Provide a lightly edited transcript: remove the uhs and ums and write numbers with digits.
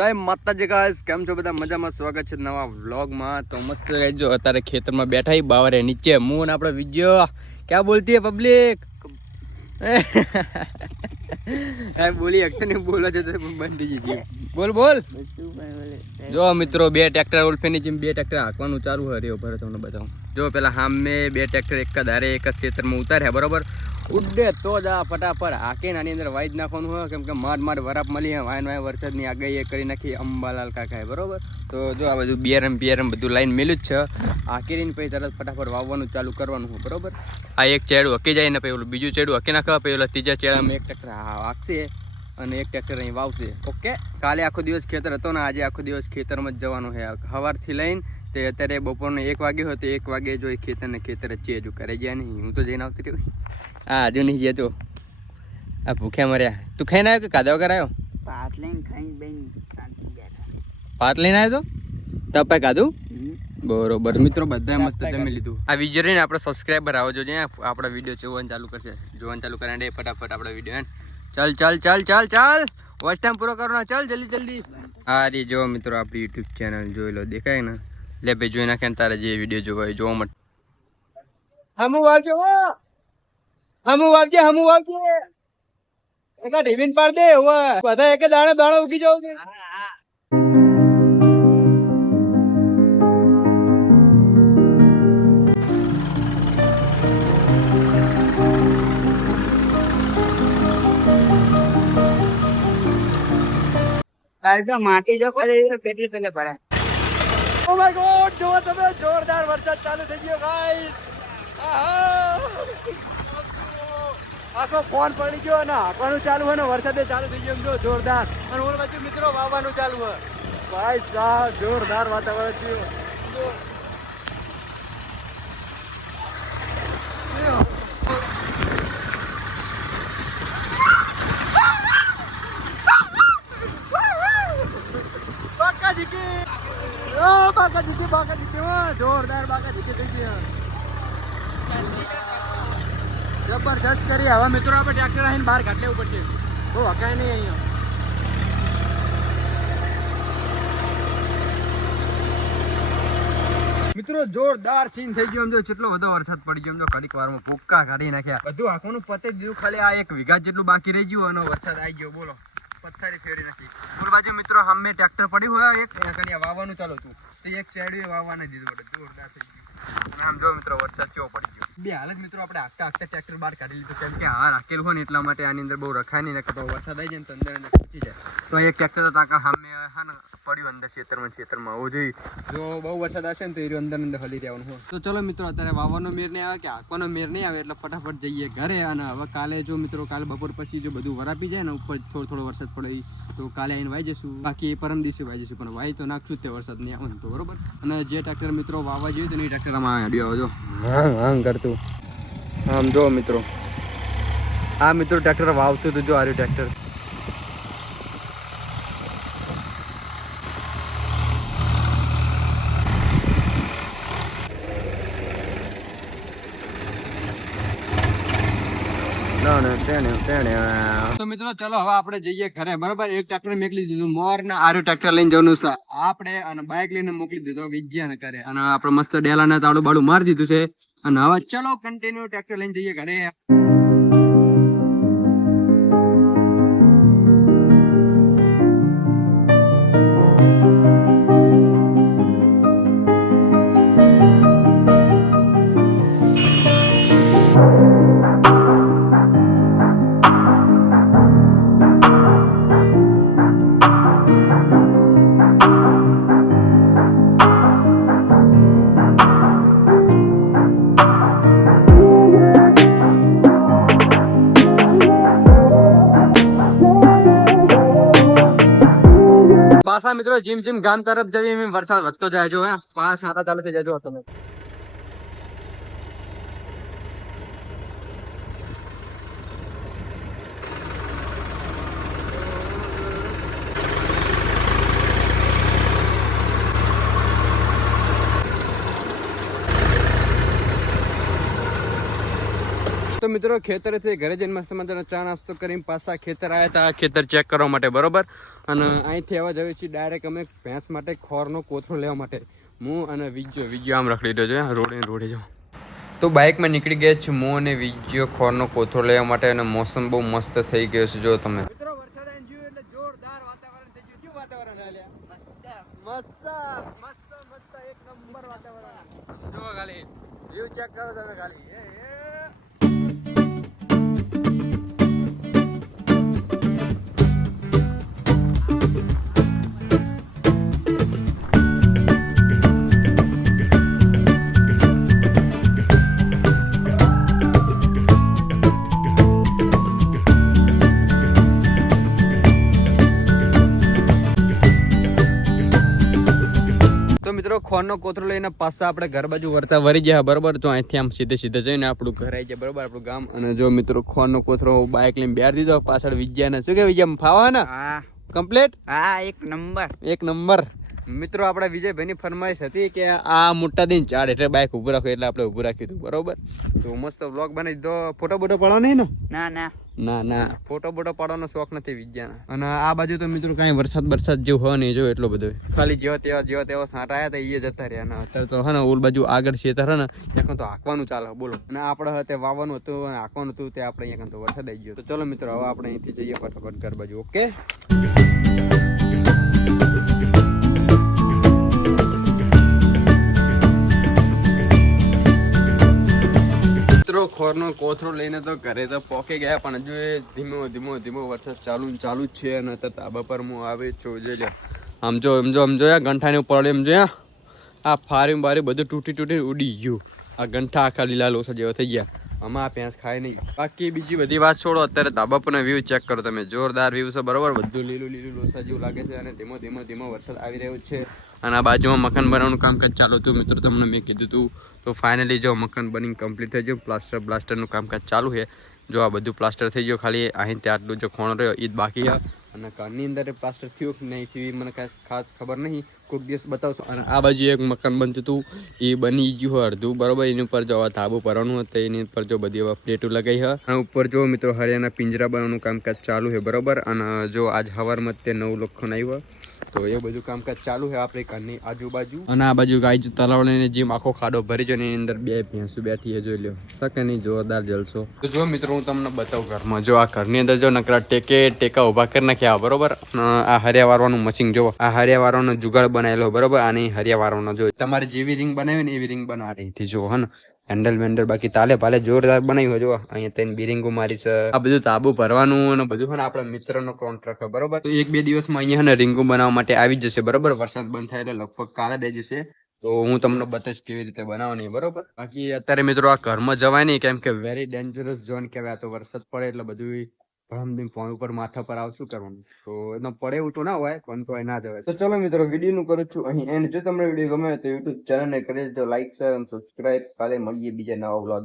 જય માતાજી ગાઈસ, કેમ છો બધા? મજામાં? સ્વાગત છે નવા વ્લોગમાં. તો મસ્ત જો અત્યારે ખેતરમાં બેઠા હી બાવરે નીચે હું ને આપણો વિડિયો क्या बोलती है पब्लिक કાઈ બોલી એક ને બોલો છે તો બંધ થઈ ગઈ. બોલ બોલ. જો મિત્રો બે ટ્રેક્ટર ઉલ્ફેની જેમ બે ટ્રેક્ટર હાંકવાનું ચાલુ હર્યો ભરે તમને બતાવું. જો પેલા સામે બે ટ્રેક્ટર એક જ ધારે એક જ ક્ષેત્રમાં ઉતાર્યા બરોબર. ઉડે તો જ આ ફટાફટ હાકીને આની અંદર વાઈ જ નાખવાનું હોય, કેમ કે માર વરાપ મળી વાય વરસાદની આગાહી કરી નાખી અંબાલાલ કાકાએ બરોબર. તો જો આ બધું બિયારમ બધું લાઈન મેલું જ છે. હાકીને પછી તરત ફટાફટ વાવવાનું ચાલુ કરવાનું હોય બરોબર. આ એક ચેડું હકી જાય ને પછી ઓલું બીજું ચેડું હકી નાખવા, પછી ઓલા ત્રીજા ચેડામાં એક ટ્રેક્ટર હાકશે અને એક ટ્રેક્ટર અહીં વાવશે. ઓકે, કાલે આખો દિવસ ખેતર હતો ને આજે આખો દિવસ ખેતરમાં જ જવાનું છે. સવારથી લઈને તે અત્યારે બપોરને 1 વાગ્યો હોય તો 1 વાગે જો ખેતર જ છે. હજુ કરે ગયા નહીં, હું તો જઈને આવતી રહ્યું. હા હજુ નહીં ગયા. તો આ ભૂખ્યા મર્યા. તું ખાઈને આવ્યો કે કાદા વગર આવ્યો? ભાત લઈને ખાઈ બેન શાંતિ બેઠા. ભાત લઈને આવ્યો તો તપાય કાધું બરોબર. મિત્રો બધાએ મસ્ત જમી લીધું. આ વિડીયો રહીને આપણે સબસ્ક્રાઈબર આવો જો આપણા વિડીયો જોવાનું ચાલુ કરશે. જોવાનું ચાલુ કરે ફટાફટ આપણા વિડીયો. ચાલ વોચ ટાઈમ પૂરો કરવાનો. ચાલ જલ્દી. હા રે જો મિત્રો આપણી યુટ્યુબ ચેનલ જોઈ લો, દેખાય ને? લે ભાઈ જોઈ નાખે ને તારે જે વિડીયો જોવા હોય જોવા માટે. હમુ વાવજે એકા ઢીવીન પાડ દે. બધા એક દાણા ઉગી જાવ છે. માટી જો પેટલી પેલે ભરાય. ઓ માય ગોડ, જો તમે જોરદાર વરસાદ ચાલુ થઈ ગયો ગાઈસ. આખો ફોન પડી ગયો ને હાંકવાનું ચાલુ હોય ને વરસાદે ચાલુ થઈ ગયો જો જોરદાર. અને ઓલ બાજુ મિત્રો વાવવાનું ચાલુ હોય. ભાઈ સાહેબ જોરદાર વાતાવરણ થયું. બાકા જીકી જોરદાર બાકા જીકી થઈ ગયા. જબરજસ્ત કરી. હવે મિત્રો આપણે ટ્રેક્ટર આવીને બહાર કાઢ લેવું પડશે. બહુ હકાય નહીં અહીંયા. મિત્રો જોરદાર સીન થઈ ગયો. જો કેટલો બધો વરસાદ પડી ગયો. ઘડીક વારમાં ભૂક્કા કાઢી નાખ્યા. બધું આખોનું પતે જ દીધું. ખાલી આ 1 વીઘા જેટલું બાકી રહી ગયું અને વરસાદ આવી ગયો. બોલો, પથ્થરે ફેરી નાખી. પૂર બાજુ મિત્રો સામે ટ્રેક્ટર પડ્યું હોય એક વાવવાનું ચાલુ હતું તો એક ચેડું વાવવાને દીધું પડે. જોરદાર થઈ ગયું. આમ જો મિત્રો વરસાદ કેવો પડી ગયો. બે હાલ જ મિત્રો આપણે હાકતા ટ્રેક્ટર બહાર કાઢી લીધું, કેમ કે હા રાખેલું હોય ને એટલા માટે આની અંદર બહુ રખાય નહીં. તો વરસાદ આવી જાય ને તો અંદર પહોંચી જાય. તો એક ટ્રેક્ટર તો તાકા સામે હા ને પડ્યું અંદર ખેતરમાં હોવું જોઈએ. જો બહુ વરસાદ આવશે ને તો એ અંદર હલી રહેવાનું હોય. તો ચલો મિત્રો અત્યારે વાવવાનો મેર નહીં આવે કે હાંકવાનો મેર નહીં આવે એટલે ફટાફટ જઈએ ઘરે. અને હવે કાલે જો મિત્રો કાલે બપોર પછી જો બધું વરાપી જાય ને ઉપર થોડો વરસાદ પડે તો કાલે આવીને વાઈ જશું. બાકી પરમ દિવસે વાઈ જશું, પણ વાઈ તો નાખશું જ તે વરસાદ નહીં આવે તો બરોબર. અને જે ટ્રેક્ટર મિત્રો વાવવા જોઈએ તો એ ટ્રેક્ટર આમાં હાડ્યો આવજો હા કરતું. આમ જો મિત્રો આ મિત્રો ટ્રેક્ટર વાવતું હતું. જો આ ટ્રેક્ટર તો મિત્રો ચલો હવે આપણે જઈએ ઘરે બરોબર. એક ટ્રેક્ટર મોકલી દીધું મોર ને આરું ટ્રેક્ટર લઈને જવાનું છે આપણે. અને બાઇક લઈને મોકલી દીધો વિજ્ઞાન કરે. અને આપણે મસ્ત ડેલાના તાળું બાળું મારી દીધું છે. અને હવે ચલો કન્ટિન્યુ ટ્રેક્ટર લઈને જઈએ ઘરે. પાછા મિત્રો જીમ ગામ તરફ જઈએ. વરસાદ વધતો જાય જો પાસ આતા ચાલુ થઈ જાય. તમે તો મિત્રો ખેતરેથી ઘરે જઈને મસ્ત મજાનો ચા નાસ્તો કરીને પાછા ખેતર આવ્યા હતા. ખેતર ચેક કરવા માટે બરોબર. અને અહીંથી આવવા જઈએ છીએ ડાયરેક્ટ અમે ભેંસ માટે ખોરનો કોથળો લેવા માટે. હું અને વિજ્યો આમ રખડી રહ્યો છે રોડે જાઉં તો બાઇકમાં નીકળી ગયા છે હું અને વિજ્યો ખોરનો કોથળો લેવા માટે. અને મોસમ બહુ મસ્ત થઈ ગયો છે જો તમે મિત્રો. વરસાદ આવી ગયો એટલે જોરદાર વાતાવરણ થઈ ગયું. કેવું વાતાવરણ હાલ્યા? મસ્ત મસ્ત મસ્ત એક નંબર વાતાવરણ. જો ખાલી વ્યૂ ચેક કરો તમે ખાલી. તો મિત્રો ખોરનો કોથળો લઈને પાછા આપણે ઘર બાજુ વરતા વરી ગયા બરોબર. તો અહીંથી આમ સીધે જઈને આપણું ઘર આવી જાય બરોબર, આપણું ગામ. અને જો મિત્રો ખોરનો કોથળો બાઇક લઈને બેર દીધો પાછળ વિજ્યા ને. શું કે વિજ્યા ફાવા ને કમ્પ્લીટ? હા એક નંબર. મિત્રો આપણા વિજયભાઈની ફરમાઈશ હતી કે આ મોટા દિન ઝાડ એટલે બાઇક ઊભું રાખો, એટલે આપણે ઊભું રાખ્યું હતું બરોબર. તો મસ્ત બ્લોગ બનાવી દીધો. ફોટો બોટો પાડવા નહીં ને? ના ફોટો બોટો પાડવાનો શોખ નથી વિજ્ઞાન. અને આ બાજુ તો મિત્રો કાંઈ વરસાદ જેવું હોય નહીં જો એટલો બધો. ખાલી જેવા તેવા સાંટા આવ્યા હતા એ જતા રહ્યા. ને અત્યારે તો હે ને ઓલ બાજુ આગળ ખેતર હે ને ત્યાં તો હાંકવાનું ચાલે બોલો. અને આપણે હવે વાવવાનું હતું અને હાંકવાનું હતું તે આપણે અહીંયા તો વરસાદ આવી ગયો. તો ચલો મિત્રો હવે આપણે અહીંથી જઈએ ફટાફટ ઘર બાજુ. ઓકે મિત્રો ખોરનો કોથળો લઈને તો ઘરે તો પોકી ગયા, પણ હજુ એ ધીમો વરસાદ ચાલુ જ છે. અને ધાબા પર હું આવે છું જોઈ લો. આમ જો ગંઠાની ઉપર એમ જોયા આ ફારી બારી બધું તૂટી ઉડી ગયું. આ ગંઠા આખા લીલા લોસા જેવા થઈ ગયા. આમાં આ ભેંસ ખાય નહીં. બાકી બીજી બધી વાત છોડો, અત્યારે ધાબા પરનો વ્યૂ ચેક કરો તમે. જોરદાર વ્યૂ છે બરોબર. બધું લીલું લોસા જેવું લાગે છે. અને ધીમો વરસાદ આવી રહ્યો છે. અને આ બાજુમાં મકાન બનાવવાનું કામકાજ ચાલુ હતું મિત્રો, તમને મેં કીધું હતું. તો ફાઇનલી જો મકાન બની કમ્પ્લીટ થઈ ગયું. પ્લાસ્ટરનું કામકાજ ચાલુ છે. જો આ બધું પ્લાસ્ટર થઈ ગયું. ખાલી અહીં ત્યાં આટલું જો ખૂણો રહ્યો એ જ બાકી છે. અને ઘરની અંદર પ્લાસ્ટર થયું કે નહીં થયું મને ખાસ ખબર નહીં. કોઈક દિવસ બતાવશો. અને આ બાજુ એક મકાન બનતું હતું એ બની ગયું અડધું બરોબર. એની ઉપર જો ધાબુ ભરવાનું હતું એની ઉપર જો બધી હવે પ્લેટો લગાવી છે. અને ઉપર જો મિત્રો હરિયાણા પિંજરા બનાવવાનું કામકાજ ચાલુ છે બરોબર. અને જો આજ સવારમાં તે 9 લોખંડ આવ્યો. તો એ બધું કામકાજ ચાલુ છે આપણે ઘરની આજુબાજુ. અને આ બાજુ ગાય તલાવડીને જેમ આખો ખાડો ભરી છે એની અંદર 2 ભેંસું બેઠી છે જોઈ લો. શકે નહીં જોરદાર જલસો. તો જો મિત્રો હું તમને બતાવું ઘરમાં. જો આ ઘરની અંદર જો નકરા ટેકા ઉભા કરી નાખ્યા બરોબર. આ હરિયા વારવાનું મશીન જો આ હરિયા વારવાનો જુગાડ બનાવેલો બરોબર. આની હરિયા વારવાનો જો તમારે જેવી રીંગ બનાવી ને એવી રીંગ બનાવી જો હે ને. હેન્ડલ બાકી તાલે પાલે જોરદાર બનાવ્યું જો. અહીંયા 3 બિરિંગો મારી છે. આ બધું તાબુ ભરવાનું અને બધું ને આપણા મિત્રનો કોન્ટ્રાક્ટ બરોબર. તો 1-2 દિવસમાં અહીંયા ને રીંગો બનાવવા માટે આવી જશે બરોબર. વરસાદ બંધ થાય એટલે લગભગ કાલે દઈ જશે. તો હું તમને બતાવીશ કેવી રીતે બનાવવાની બરોબર. બાકી અત્યારે મિત્રો આ ઘરમાં જવાય નહીં, કેમ કે વેરી ડેન્જરસ ઝોન કહેવાય. તો વરસાદ પડે એટલે બધું ફોન ઉપર માથા પર આવ શું કરવાનું. તો એનો પડે એવું તો ના હોય પણ તો ના જવાય. તો ચલો મિત્રો વિડીયો નું કરું છું અહીં એન્ડ. જો તમને વિડીયો ગમે તો યુટ્યુબ ચેનલ ને કરી દેજો લાઈક શેર અને સબસ્ક્રાઇબ. કાલે મળીએ બીજા નવા વ્લોગ.